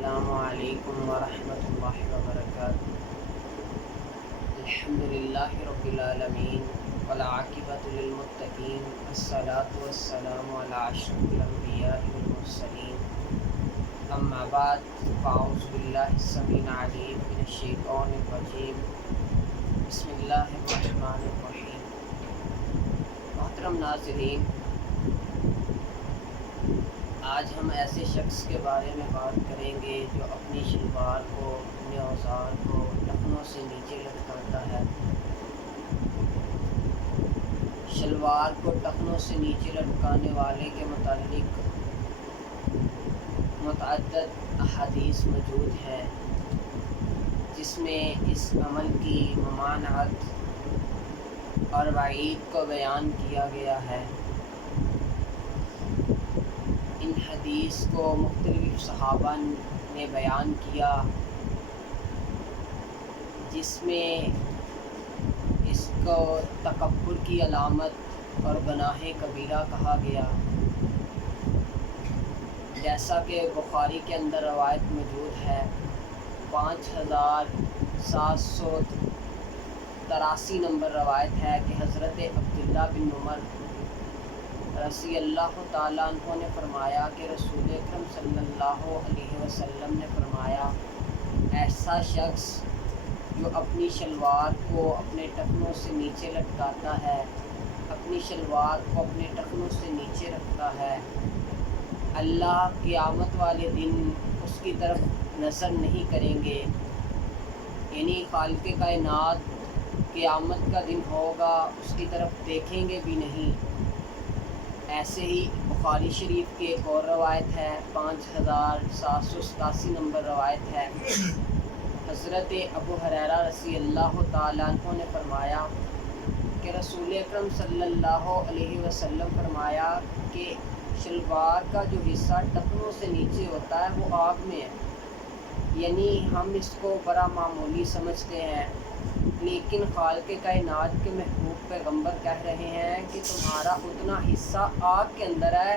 السلام علیکم ورحمۃ اللہ وبرکاتہ۔ الحمدللہ رب العالمین والعاقبۃ للمتقین، الصلاۃ والسلام علی اشرف الانبیاء والمرسلین، اما بعد فاعوذ باللہ السمیع العلیم من الشیطان الرجیم، بسم اللہ الرحمن الرحیم۔ محترم ناظرین، آج ہم ایسے شخص کے بارے میں بات کریں گے جو اپنی شلوار کو، اپنے اوزار کو ٹخنوں سے نیچے لٹکاتا ہے۔ شلوار کو ٹخنوں سے نیچے لٹکانے والے کے متعلق متعدد احادیث موجود ہیں، جس میں اس عمل کی ممانعت اور وعید کو بیان کیا گیا ہے۔ ان حدیث کو مختلف صحابہ نے بیان کیا، جس میں اس کو تکبر کی علامت اور گناہ کبیرہ کہا گیا، جیسا کہ بخاری کے اندر روایت موجود ہے۔ 5783 نمبر روایت ہے کہ حضرت عبداللہ بن عمر رضی اللہ تعالیٰ عنہ نے فرمایا کہ رسول اکرم صلی اللہ علیہ وسلم نے فرمایا، ایسا شخص جو اپنی شلوار کو اپنے ٹخنوں سے نیچے لٹکاتا ہے، اپنی شلوار کو اپنے ٹخنوں سے نیچے رکھتا ہے، اللہ قیامت والے دن اس کی طرف نظر نہیں کریں گے، یعنی خالق کائنات قیامت کا دن ہوگا اس کی طرف دیکھیں گے بھی نہیں۔ ایسے ہی بخاری شریف کی ایک اور روایت ہے، 5787 نمبر روایت ہے، حضرت ابو ہریرہ رضی اللہ تعالیٰ عنہ نے فرمایا کہ رسول اکرم صلی اللہ علیہ وسلم فرمایا کہ شلوار کا جو حصہ ٹخنوں سے نیچے ہوتا ہے وہ آگ میں ہے، یعنی ہم اس کو بڑا معمولی سمجھتے ہیں، لیکن خالق کائنات کے محبوب پیغمبر کہہ رہے ہیں کہ تمہارا اتنا حصہ آگ کے اندر ہے،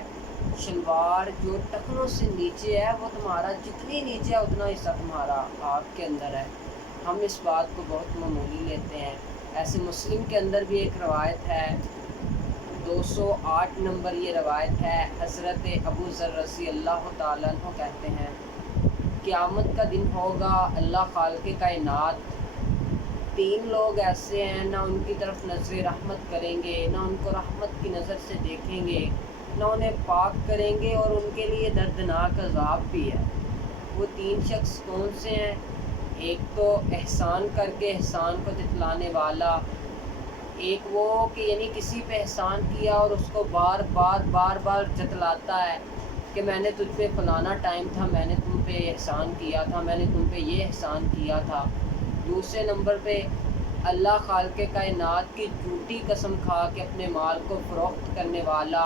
شلوار جو ٹخنوں سے نیچے ہے وہ تمہارا جتنی نیچے ہے اتنا حصہ تمہارا آگ کے اندر ہے۔ ہم اس بات کو بہت معمولی لیتے ہیں۔ ایسے مسلم کے اندر بھی ایک روایت ہے، 208 نمبر یہ روایت ہے، حضرت ابو ذر رضی اللہ تعالیٰ عنہ کہتے ہیں، قیامت کا دن ہوگا، اللہ خالق کائنات 3 لوگ ایسے ہیں، نہ ان کی طرف نظر رحمت کریں گے، نہ ان کو رحمت کی نظر سے دیکھیں گے، نہ انہیں پاک کریں گے، اور ان کے لیے دردناک عذاب بھی ہے۔ وہ 3 شخص کون سے ہیں؟ ایک تو احسان کر کے احسان کو جتلانے والا، ایک وہ کہ یعنی کسی پہ احسان کیا اور اس کو بار بار جتلاتا ہے کہ میں نے تجھ پہ فلانا ٹائم تھا، میں نے تم پہ احسان کیا تھا، میں نے تم پہ یہ احسان کیا تھا۔ دوسرے نمبر پہ اللہ خالق کائنات کی جھوٹی قسم کھا کے اپنے مال کو فروخت کرنے والا،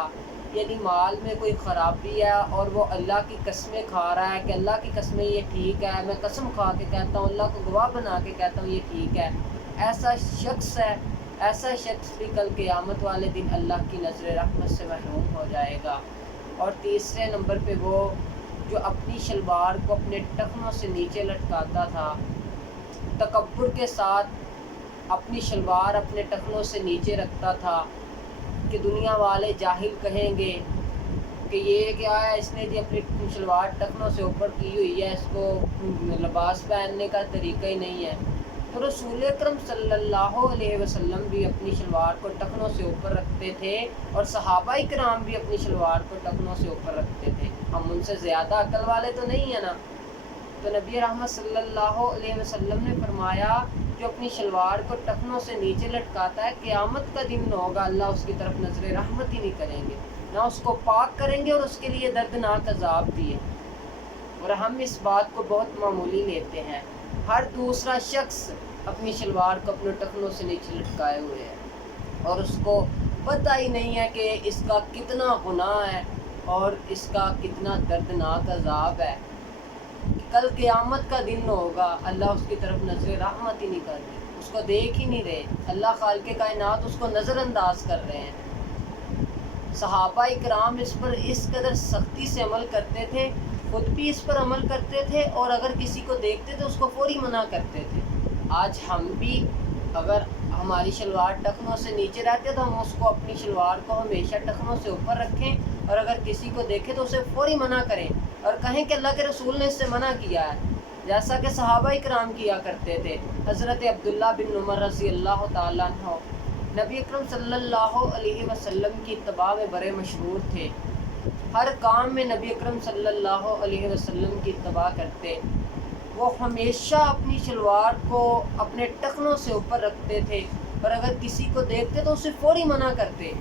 یعنی مال میں کوئی خرابی ہے اور وہ اللہ کی قسمیں کھا رہا ہے کہ اللہ کی قسمیں یہ ٹھیک ہے، میں قسم کھا کے کہتا ہوں، اللہ کو گواہ بنا کے کہتا ہوں یہ ٹھیک ہے۔ ایسا شخص ہے، ایسا شخص بھی کل قیامت والے دن اللہ کی نظر رحمت سے محروم ہو جائے گا۔ اور تیسرے نمبر پہ وہ جو اپنی شلوار کو اپنے ٹخنوں سے نیچے لٹکاتا تھا، تکبر کے ساتھ اپنی شلوار اپنے ٹخنوں سے نیچے رکھتا تھا کہ دنیا والے جاہل کہیں گے کہ یہ کیا ہے، اس نے جی اپنی شلوار ٹخنوں سے اوپر کی ہوئی ہے، اس کو لباس پہننے کا طریقہ ہی نہیں ہے۔ تو رسول اکرم صلی اللہ علیہ وسلم بھی اپنی شلوار کو ٹخنوں سے اوپر رکھتے تھے، اور صحابہ کرام بھی اپنی شلوار کو ٹخنوں سے اوپر رکھتے تھے۔ ہم ان سے زیادہ عقل والے تو نہیں ہیں نا۔ تو نبی رحمت صلی اللہ علیہ وسلم نے فرمایا جو اپنی شلوار کو ٹخنوں سے نیچے لٹکاتا ہے، قیامت کا دن ہوگا اللہ اس کی طرف نظر رحمت ہی نہیں کریں گے، نہ اس کو پاک کریں گے، اور اس کے لیے دردناک عذاب بھی ہے۔ اور ہم اس بات کو بہت معمولی لیتے ہیں۔ ہر دوسرا شخص اپنی شلوار کو اپنے ٹخنوں سے نیچے لٹکائے ہوئے ہے، اور اس کو پتہ ہی نہیں ہے کہ اس کا کتنا گناہ ہے اور اس کا کتنا دردناک عذاب ہے۔ کل قیامت کا دن ہوگا، اللہ اس کی طرف نظر رحمت ہی نہیں کر رہے، اس کو دیکھ ہی نہیں رہے، اللہ خالق کائنات اس کو نظر انداز کر رہے ہیں۔ صحابہ اکرام اس پر اس قدر سختی سے عمل کرتے تھے خود بھی اس پر عمل کرتے تھے اور اگر کسی کو دیکھتے تھے اس کو فوری منع کرتے تھے۔ آج ہم بھی اگر ہماری شلوار ٹخنوں سے نیچے رہتی ہے تو ہم اس کو اپنی شلوار کو ہمیشہ ٹخنوں سے اوپر رکھیں، اور اگر کسی کو دیکھیں تو اسے فوری منع کریں اور کہیں کہ اللہ کے رسول نے اس سے منع کیا ہے، جیسا کہ صحابہ کرام کیا کرتے تھے۔ حضرت عبداللہ بن عمر رضی اللہ تعالیٰ عنہ نبی اکرم صلی اللہ علیہ وسلم کی اتباع میں بڑے مشہور تھے۔ ہر کام میں نبی اکرم صلی اللہ علیہ وسلم کی اتباع کرتے۔ وہ ہمیشہ اپنی شلوار کو اپنے ٹخنوں سے اوپر رکھتے تھے، اور اگر کسی کو دیکھتے تو اسے فوری منع کرتے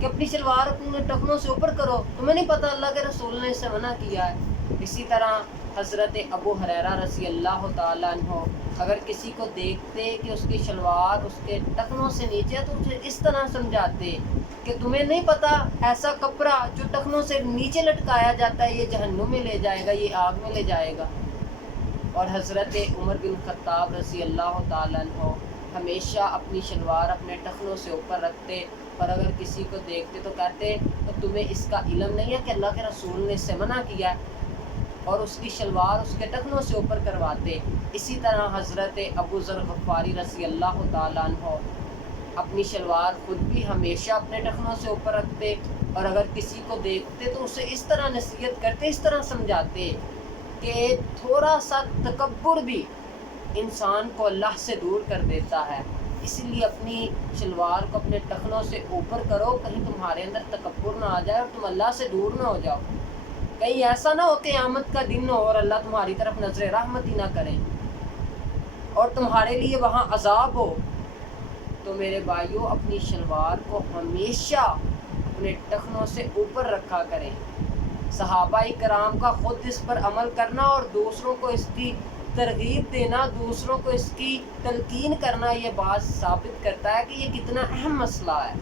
کہ اپنی شلوار اپنے ٹخنوں سے اوپر کرو، تمہیں نہیں پتہ اللہ کے رسول نے اس سے منع کیا ہے۔ اسی طرح حضرت ابو ہریرہ رضی اللہ تعالیٰ عنہ اگر کسی کو دیکھتے کہ اس کی شلوار اس کے ٹخنوں سے نیچے ہے تو اسے اس طرح سمجھاتے کہ تمہیں نہیں پتہ ایسا کپڑا جو ٹخنوں سے نیچے لٹکایا جاتا ہے یہ جہنم میں لے جائے گا، یہ آگ میں لے جائے گا۔ اور حضرت عمر بن خطاب رضی اللہ تعالیٰ عنہ ہمیشہ اپنی شلوار اپنے ٹخنوں سے اوپر رکھتے، اور اگر کسی کو دیکھتے تو کہتے تو تمہیں اس کا علم نہیں ہے کہ اللہ کے رسول نے اس سے منع کیا ہے، اور اس کی شلوار اس کے ٹخنوں سے اوپر کرواتے۔ اسی طرح حضرت ابو ذر غفاری رضی اللہ تعالیٰ عنہ اپنی شلوار خود بھی ہمیشہ اپنے ٹخنوں سے اوپر رکھتے، اور اگر کسی کو دیکھتے تو اسے اس طرح نصیحت کرتے، اس طرح سمجھاتے کہ تھوڑا سا تکبر بھی انسان کو اللہ سے دور کر دیتا ہے، اسی لیے اپنی شلوار کو اپنے ٹخنوں سے اوپر کرو، کہیں تمہارے اندر تکبر نہ آ جائے اور تم اللہ سے دور نہ ہو جاؤ، کہیں ایسا نہ ہو کہ قیامت کا دن ہو اور اللہ تمہاری طرف نظر رحمت ہی نہ کریں اور تمہارے لیے وہاں عذاب ہو۔ تو میرے بھائیوں، اپنی شلوار کو ہمیشہ اپنے ٹخنوں سے اوپر رکھا کریں۔ صحابہ کرام کا خود اس پر عمل کرنا اور دوسروں کو اس کی ترغیب دینا، دوسروں کو اس کی تلقین کرنا، یہ بات ثابت کرتا ہے کہ یہ کتنا اہم مسئلہ ہے۔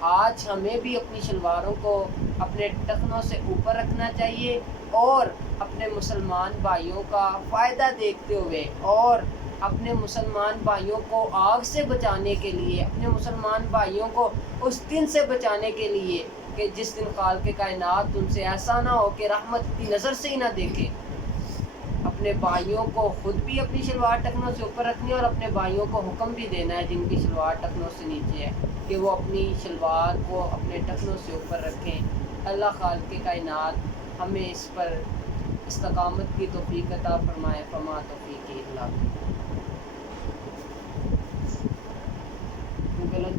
آج ہمیں بھی اپنی شلواروں کو اپنے ٹخنوں سے اوپر رکھنا چاہیے، اور اپنے مسلمان بھائیوں کا فائدہ دیکھتے ہوئے اور اپنے مسلمان بھائیوں کو آگ سے بچانے کے لیے، اپنے مسلمان بھائیوں کو اس دن سے بچانے کے لیے کہ جس دن خالق کائنات ان سے ایسا نہ ہو کہ رحمت کی نظر سے ہی نہ دیکھے، اپنے بھائیوں کو خود بھی اپنی شلوار ٹخنوں سے اوپر رکھنی ہے اور اپنے بھائیوں کو حکم بھی دینا ہے جن کی شلوار ٹخنوں سے نیچے ہے کہ وہ اپنی شلوار کو اپنے ٹخنوں سے اوپر رکھیں۔ اللہ خالق کائنات ہمیں اس پر استقامت کی توفیق عطا فرمائے۔ فما توفیقی الا باللہ۔